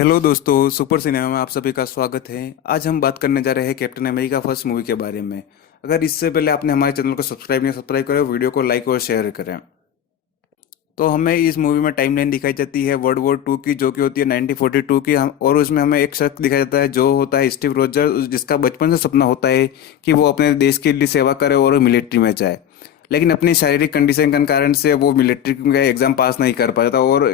Hello दोस्तों, super cinema में आप सभी का स्वागत है। आज हम बात करने जा रहे हैं कैप्टन अमेरिका फर्स्ट मूवी के बारे में। अगर इससे पहले आपने हमारे चैनल को सब्सक्राइब करें, वीडियो को लाइक और शेयर करें। तो हमें इस मूवी में टाइमलाइन दिखाई जाती है वर्ल्ड वॉर 2 की, जो कि होती है 1942 की। और उसमें हमें एक शख्स दिखाया जाता है जो होता है स्टीव रोजर, जिसका बचपन से सपना होता है कि वो अपने देश के लिए सेवा करे और मिलिट्री में जाए। लेकिन अपनी शारीरिक कंडीशन के कारण से वो मिलिट्री का एग्जाम पास नहीं कर पाता और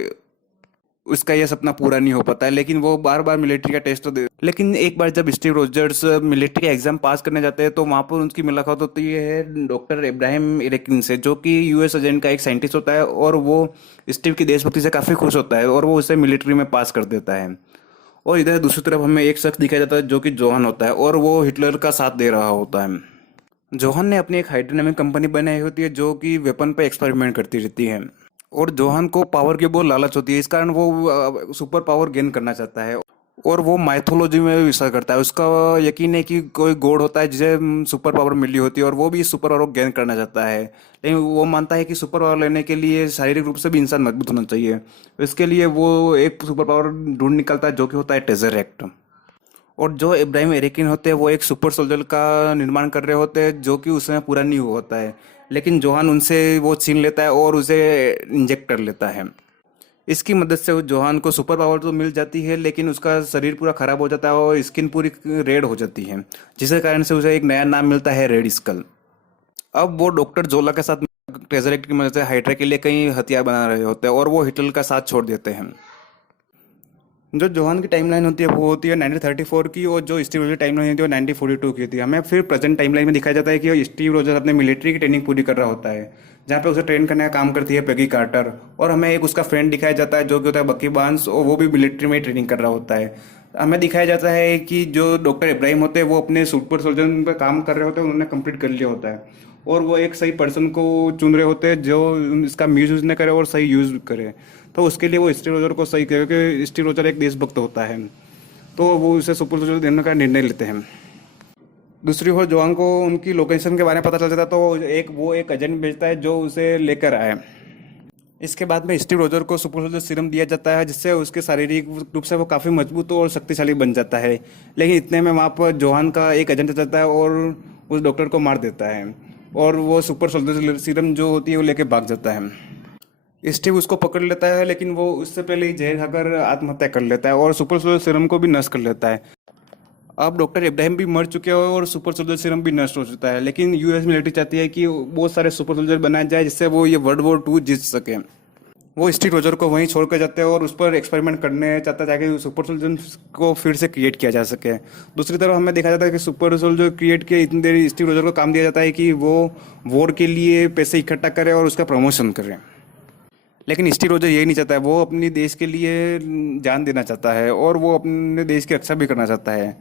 उसका यह सपना पूरा नहीं हो पाता है। लेकिन वो बार बार मिलिट्री का टेस्ट तो दे, लेकिन एक बार जब स्टीव रोजर्स मिलिट्री का एग्जाम पास करने जाते हैं तो वहां पर उनकी मुलाकात होती है डॉक्टर इब्राहिम इरेकिन से, जो कि यूएस एजेंट का एक साइंटिस्ट होता है। और वो स्टीव की देशभक्ति से काफी खुश होता है और वो उसे मिलिट्री में पास कर देता है। और इधर दूसरी तरफ हमें एक शख्स दिखाया जाता है जो कि जोहन होता है और वो हिटलर का साथ दे रहा होता है। जोहन ने अपनी एक हाइड्रोनामिक कंपनी बनाई होती है जो कि वेपन पे एक्सपेरिमेंट करती रहती है। और जोहान को पावर की बहुत लालच होती है, इस कारण वो सुपर पावर गेन करना चाहता है। और वो माइथोलॉजी में विश्वास करता है। उसका यकीन है कि कोई गॉड होता है जिसे सुपर पावर मिली होती है और वो भी सुपर पावर गेन करना चाहता है। लेकिन वो मानता है कि सुपर पावर लेने के लिए शारीरिक रूप से भी इंसान मजबूत होना चाहिए। इसके लिए वो एक सुपर पावर ढूंढ निकलता है जो कि होता है टेजरेक्ट। और जो इब्राहिम एरिकिन होते हैं वो एक सुपर सोल्जर का निर्माण कर रहे होते हैं जो कि उस समय पूरा नहीं हुआ होता है। लेकिन जोहान उनसे वो छीन लेता है और उसे इंजेक्ट कर लेता है। इसकी मदद से जोहान को सुपर पावर तो मिल जाती है, लेकिन उसका शरीर पूरा खराब हो जाता है और स्किन पूरी रेड हो जाती है, जिसके कारण से उसे एक नया नाम मिलता है रेड स्कल। अब वो डॉक्टर जोला के साथ टेजरेक्ट की मदद से हाइड्रा के लिए कई हथियार बना रहे होते हैं और वो हिटलर का साथ छोड़ देते हैं। जो जोहान की टाइमलाइन होती है वो होती है 1934 की, और जो स्टीव रोजर टाइमलाइन होती है वो 1942 की होती है। हमें फिर प्रेजेंट टाइमलाइन में दिखाया जाता है कि स्टीव रोजर अपने मिलिट्री की ट्रेनिंग पूरी कर रहा होता है, जहाँ पे उसे ट्रेन करने का काम करती है पेगी कार्टर। और हमें एक उसका फ्रेंड दिखाया जाता है जो कि होता है बकी बार्न्स, और वो भी मिलिट्री में ट्रेनिंग कर रहा होता है। हमें दिखाया जाता है कि जो डॉक्टर इब्राहिम होते हैं वो अपने सुपर सोल्जर पर काम कर रहे होते हैं, उन्होंने कंप्लीट कर लिया होता है। और वो एक सही पर्सन को चुन रहे होते हैं जो इसका मिस यूज न करे और सही यूज करे। तो उसके लिए वो स्टीव रोजर को सही करे, क्योंकि स्टीव रोजर एक देशभक्त होता है। तो वो उसे सुपर सोल्जर देने का निर्णय लेते हैं। दूसरी ओर जवान को उनकी लोकेशन के बारे में पता चल जाता है, तो वो एक एजेंट भेजता है जो उसे लेकर आए। इसके बाद में स्टीव रोजर को सुपर सोल्जर सीरम दिया जाता है, जिससे उसके शारीरिक रूप से वो काफ़ी मजबूत और शक्तिशाली बन जाता है। लेकिन इतने में वहाँ पर जोहान का एक एजेंट जाता है और उस डॉक्टर को मार देता है। और वो सुपर सोल्जर सीरम जो होती है वो लेके भाग जाता है। स्टीव उसको पकड़ लेता है, लेकिन वो उससे पहले ही जहर खाकर आत्महत्या कर लेता है और सुपर सोल्जर सीरम को भी नष्ट कर लेता है। अब डॉक्टर इब्राहिम भी मर चुके हैं और सुपर सोल्जर सीरम भी नष्ट हो चुका है। लेकिन यूएस मिलिट्री चाहती है कि बहुत सारे सुपर सोल्जर बनाए जाए जिससे वो ये वर्ल्ड वॉर 2 जीत सके। वो स्टीव रोजर को वहीं छोड़ कर जाते हैं और उस पर एक्सपेरिमेंट करने चाहता है ताकि सुपर सोल्जर को फिर से क्रिएट किया जा सके। दूसरी तरफ हमें देखा जाता है कि सुपर सोल्जर क्रिएट किए इतनी देर स्टीव रोजर को काम दिया जाता है कि वो वॉर के लिए पैसे इकट्ठा करे और उसका प्रमोशन करे। लेकिन स्टीव रोजर यही नहीं चाहता है, वो अपनी देश के लिए जान देना चाहता है और वो अपने देश की रक्षा भी करना चाहता है।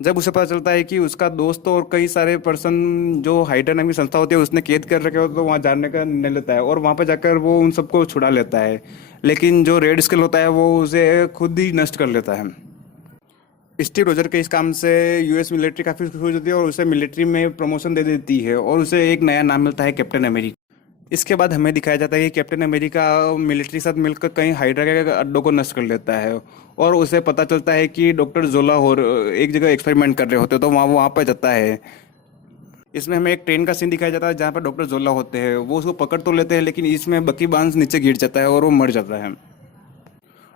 जब उसे पता चलता है कि उसका दोस्त और कई सारे पर्सन जो हाइड्रा नाम की संस्था होती है उसने कैद कर रखे हो, तो वहाँ जाने का निर्णय लेता है और वहाँ पर जाकर वो उन सबको छुड़ा लेता है। लेकिन जो रेड स्केल होता है वो उसे खुद ही नष्ट कर लेता है। स्टीव रोजर के इस काम से यूएस मिलिट्री काफ़ी खुश होती है और उसे मिलिट्री में प्रमोशन दे देती है और उसे एक नया नाम मिलता है कैप्टन अमेरिका। इसके बाद हमें दिखाया जाता है कि कैप्टन अमेरिका मिलिट्री के साथ मिलकर कहीं हाइड्रा के अड्डों को नष्ट कर लेता है। और उसे पता चलता है कि डॉक्टर जोला और एक जगह एक्सपेरिमेंट कर रहे होते हैं, तो वहाँ वहाँ पर जाता है। इसमें हमें एक ट्रेन का सीन दिखाया जाता है जहाँ पर डॉक्टर जोला होते हैं। वो उसको पकड़ तो लेते हैं, लेकिन इसमें बकी बांस नीचे गिर जाता है और वो मर जाता है।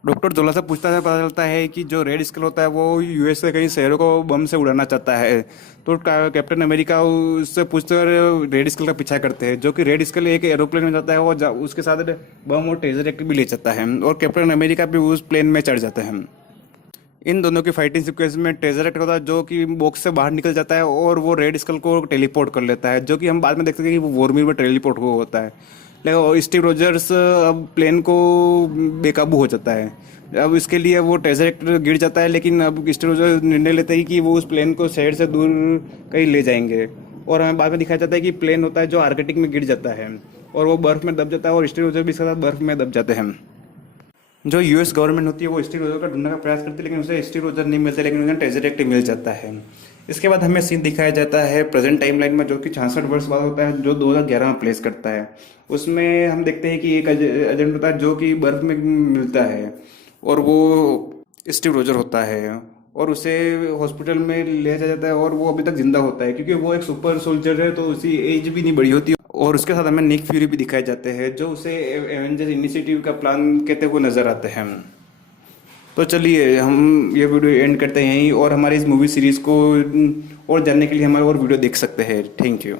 डॉक्टर जोला से पूछता है, पता चलता है कि जो रेड स्केल होता है वो यूएस के कई शहरों को बम से उड़ाना चाहता है। तो कैप्टन अमेरिका उससे पूछकर रेड स्केल का पीछा करते हैं, जो कि रेड स्केल एक एरोप्लेन में जाता है और उसके साथ बम और टेजर भी ले जाता है और कैप्टन अमेरिका भी उस प्लेन में चढ़ जाते हैं। इन दोनों की फाइटिंग सीक्वेंस में टेजरेक्ट होता है जो कि बॉक्स से बाहर निकल जाता है और वो रेड स्कल को टेलीपोर्ट कर लेता है, जो कि हम बाद में देखते हैं कि वो वॉरमीर में टेलीपोर्ट हुआ होता है। लेकिन स्टीव रोजर्स अब प्लेन को बेकाबू हो जाता है। अब इसके लिए वो टेजरेक्ट गिर जाता है, लेकिन अब स्टीव रोजर निर्णय लेते हैं कि वो उस प्लेन को शहर से दूर कहीं ले जाएंगे। और हमें बाद में दिखाया जाता है कि प्लेन होता है जो आर्कटिक में गिर जाता है और वो बर्फ़ में दब जाता है और स्टीव रोजर भी इसके साथ बर्फ़ में दब जाते हैं। जो यूएस गवर्नमेंट होती है वो स्टीव रोजर का ढूंढने का प्रयास करती है, लेकिन उसे स्टीव रोजर नहीं मिलता, लेकिन उन्हें टेजरेक्ट मिल जाता है। इसके बाद हमें सीन दिखाया जाता है प्रेजेंट टाइमलाइन में, जो कि 66 वर्ष बाद होता है, जो 2011 में प्लेस करता है। उसमें हम देखते हैं कि एक एजेंट होता है जो कि बर्फ में मिलता है और वो स्टीव रोजर होता है और उसे हॉस्पिटल में ले जाया जाता है और वो अभी तक जिंदा होता है क्योंकि वो एक सुपर सोल्जर है, तो उसकी एज भी नहीं बड़ी होती। और उसके साथ हमें निक फ्यूरी भी दिखाए जाते हैं जो उसे एवेंजर्स इनिशिएटिव का प्लान कहते हुए नजर आते हैं। तो चलिए हम ये वीडियो एंड करते हैं यहीं, और हमारी इस मूवी सीरीज़ को और जानने के लिए हमारे और वीडियो देख सकते हैं। Thank you.